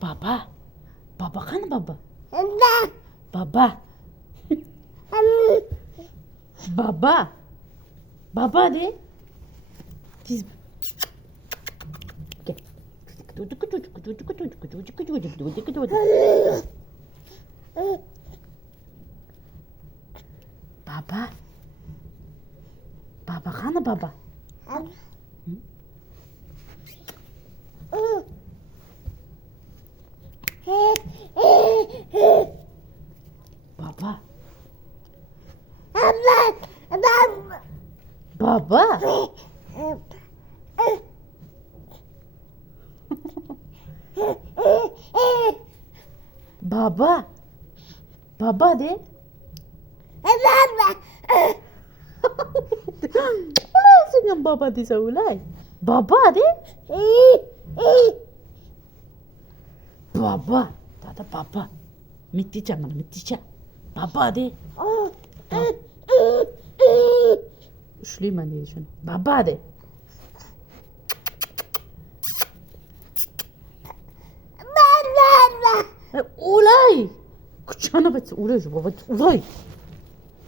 Baba. Baba kan baba. Baba. Baba. Baba de. Diz. Baba. Baba kan. Baba. Baba. Baba. Baba de. Baba. Apa dengan baba di saulai? Baba de. Baba. Tata ada baba. Mitica mana? Mitica. Baba de. Oh. Ba- Schlimm die schon. Babade. אולי! קצ'נובץ, אולי, זה באמת, אולי!